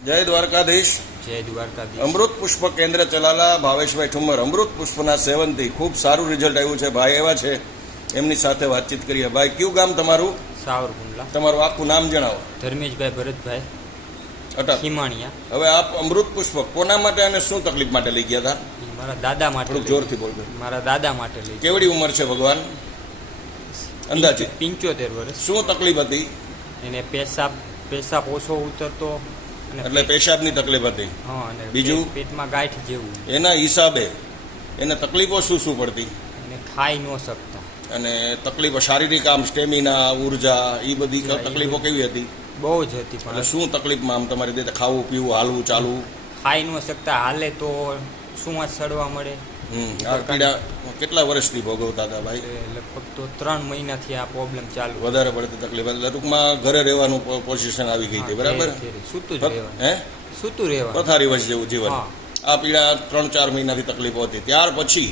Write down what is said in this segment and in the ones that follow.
જય દ્વારકાધીશ. જય દ્વારકાધીશ. અમૃત પુષ્પ કેન્દ્ર ચલાલા ભાવેશભાઈ ઠુમ્મર. અમૃત પુષ્પના સેવનથી ખૂબ સારું રિઝલ્ટ આવ્યું છે. ભાઈ એવા છે, એમની સાથે વાતચીત કરીએ. ભાઈ, કયું ગામ તમારું? સાવરકુંડલા. તમારું આખું નામ જણાવો. ધર્મેશભાઈ ભરતભાઈ અટક. ખીમાણિયા. હવે આપ અમૃત પુષ્પ કોના માટે અને શું તકલીફ માટે લઈ ગયા હતા? મારા દાદા માટે. થોડુંક જોરથી બોલજો. મારા દાદા માટે લઈ. કેવડી ઉંમર છે ભગવાન? અંદાજે 75 વર્ષ. શું તકલીફ હતી? એને પેશાબ ઓછો ઉતરતો અને એટલે પેશાબની તકલીફ હતી. હા, અને બીજું? પેટમાં ગાંઠ જેવું. એના હિસાબે એને તકલીફો શું શું પડતી? અને ખાઈ ન શકતા. અને તકલીફો શારીરિક, આમ સ્ટેમિના, ઉર્જા, એ બધી તકલીફો કેવી હતી? બહુ જ હતી. એટલે પણ શું તકલીફમાં આમ તમારી રીતે ખાવું પીવું હાલવું ચાલવું? ખાઈ ન શકતા. હાલે તો શું સડવા મળે. આ પીડા કેટલા વર્ષથી ભોગવતા હતા ભાઈ? લગભગ તો 3 મહિનાથી આ પ્રોબ્લેમ ચાલુ. વધારે પડતી તકલીફ એટલે ટૂંકમાં ઘરે રહેવાનું પોઝિશન આવી ગઈ હતી, બરાબર? સૂતું જ રહેવાનું. હે? સૂતું રહેવાનું. પથારી વચ જેવું જીવન. હા. આ પીડા 3-4 મહિનાથી તકલીફો હતી. ત્યાર પછી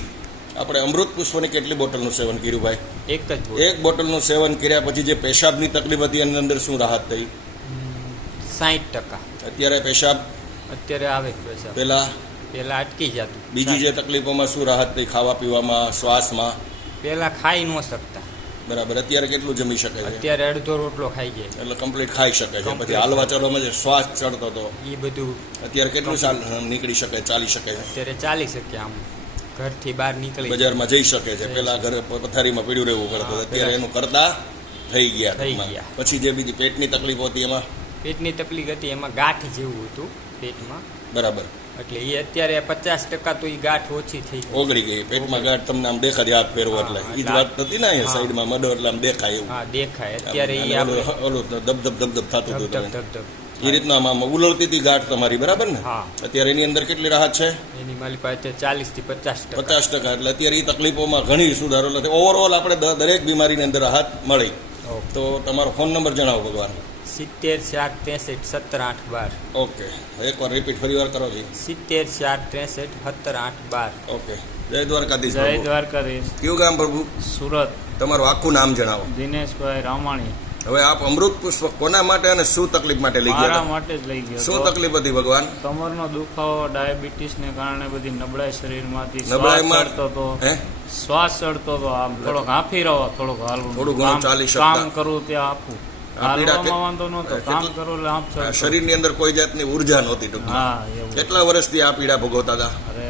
આપણે અમૃત પુષ્પની કેટલી બોટલનું સેવન કર્યું ભાઈ? એક જ બોલ. એક બોટલનું સેવન કર્યા પછી જે પેશાબની તકલીફ હતી એની અંદર શું રાહત થઈ? 60%. અત્યારે પેશાબ અત્યારે આવે પૈસા. પેલા અટકી જતું. બીજી જે તકલીફોમાં શું રાહત થઈ? ખાવા પીવામાં, શ્વાસમાં? પેલા ખાઈ ન શકતા. બરાબર. અત્યારે કેટલું જમી શકે છે? અત્યારે અડધો રોટલો ખાઈ જાય. એટલે કમ્પ્લીટ ખાઈ શકે છે. Complete. પછી હાલવા ચાલવામાં જે શ્વાસ ચડતો હતો એ બધું અત્યારે કેટલું નીકળી શકે, ચાલી શકે છે? અત્યારે ચાલી શકે. આમ ઘરથી બહાર નીકળી બજારમાં જઈ શકે છે. પેલા ઘરે પથારીમાં પીડ્યું રહેવું પડતું. અત્યારે એનું કરતા થઈ ગયા. થઈ ટૂંકમાં. ગયા. પછી જે બીજી પેટની તકલીફ હતી એમાં? પેટની તકલીફ હતી, એમાં ગાંઠ જેવું હતું પેટમાં. બરાબર. એટલે એ અત્યારે 50% તો એ ગાંઠ ઓછી થઈ ગઈ. ઓગળી ગઈ. પેટમાં ગાંઠ તમને આમ દેખાય હાથ ફેરવો એટલે હા, એ જ વાત નથી ને? અહીંયા હા. સાઈડમાં મડો એટલે આમ દેખાય એવું. હા, દેખાય. અત્યારે અને એ આપણે ઓલું દબદબ દબદબ થતું હતું ધબ તમને. ધબ ધબ. એ રીતના આમ ઉલળતી હતી ગાંઠ તમારી, બરાબર ને? હા. અત્યારે એની અંદર કેટલી રાહત છે? એની મારી પાસે 40 થી 50%. 50%. એટલે અત્યારે એ તકલીફોમાં ઘણી સુધારો નથી. ઓવરઓલ આપણે દરેક બીમારીની અંદર રાહત મળી. તો તમારો ફોન નંબર જણાવો ભગવાન. 70 4 63 17 8 12. ઓકે, એકવાર રિપીટ ફરી વાર કરો જી. 70 4 63 17 8 12. ઓકે. જય દ્વારકાધીશ. જય પ્રભુ. દ્વારકાધીશ. કયું ગામ પ્રભુ? સુરત. તમારું આખું નામ જણાવો. દિનેશભાઈ રામાણી. હવે આપ અમૃત પુષ્પ કોના માટે અને શું તકલીફ માટે લઈ ગયા મારા હતા? માટે જ લઈ ગયો શું હતો. તકલીફ હતી ભગવાન? કમરનો દુખાવો, ડાયાબિટીસને કારણે બધી નબળાઈ શરીરમાંથી, શ્વાસ નબળાઈમાં ચડતો હતો. હે? શ્વાસ ચડતો હતો. આમ થોડોક હાંફી રહો, થોડુંક હાલવું. થોડું ઘણું કામ- ચાલી શકતા. કામ કરવું ત્યાં આપવું. આ પીડા હાલવામાં વાંધો નહોતો. કામ કેટલા- કરવું એટલે આમ આ ચડતો. શરીરની અંદર કોઈ જાતની ઉર્જા નહોતી ટૂંકમાં. હા, એવું. કેટલા વર્ષથી આ પીડા ભોગવતા હતા? અરે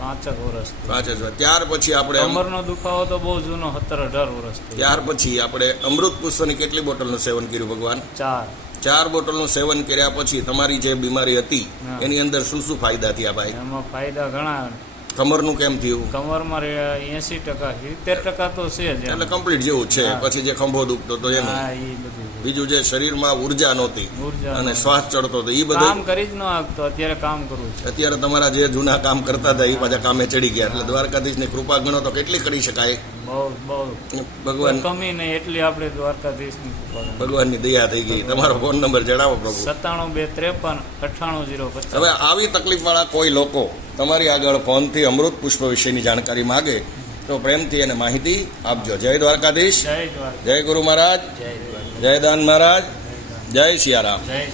5 વર્ષ. 5 વર્ષ. ત્યાર પછી આપણે કમરનો દુખાવો તો બહુ જૂનો, 17-18 વર્ષ. ત્યાર પછી આપણે અમૃત પુષ્પની કેટલી બોટલનું સેવન કર્યું ભગવાન? 4. 4 બોટલનું સેવન કર્યા પછી તમારી જે બીમારી હતી હા. એની અંદર શું શું ફાયદા થયા ભાઈ? એમાં ફાયદા ઘણા. કમરનું કેમ થયું? કમરમાં 80%, 70% તો છે જ એમ. એટલે કમ્પ્લીટ જેવું જ છે. હા. પછી જે ખંભો દુખતો હતો એનું. હા, એ બધું. બીજું જે શરીરમાં ઉર્જા નહોતી ઉર્જા અને નહોતી. શ્વાસ ચડતો હતો એ કામ બધું કરી જ ન આપતો. અત્યારે કામ કરું છું. અત્યારે તમારા જે જૂના કામ કરતા હતા એ પાછા કામે ચડી ગયા. એટલે દ્વારકાધીશની કૃપા ગણો તો કેટલી કરી શકાય? બહુ ભગવાન કમી નહીં એટલી આપણે દ્વારકાધીશની કૃપા. ભગવાનની દયા થઈ ગઈ. તમારો ફોન નંબર જણાવો પ્રભુ. 97 253 98 050. હવે આવી તકલીફવાળા કોઈ લોકો તમારી આગળ ફોનથી અમૃત પુષ્પ વિશેની જાણકારી માગે તો પ્રેમથી એને માહિતી આપજો. જય દ્વારકાધીશ. જય દ્વારકા. જય ગુરુ મહારાજ. જય દ્વારકા. જય દાન મહારાજ. જય સિયારામ. જય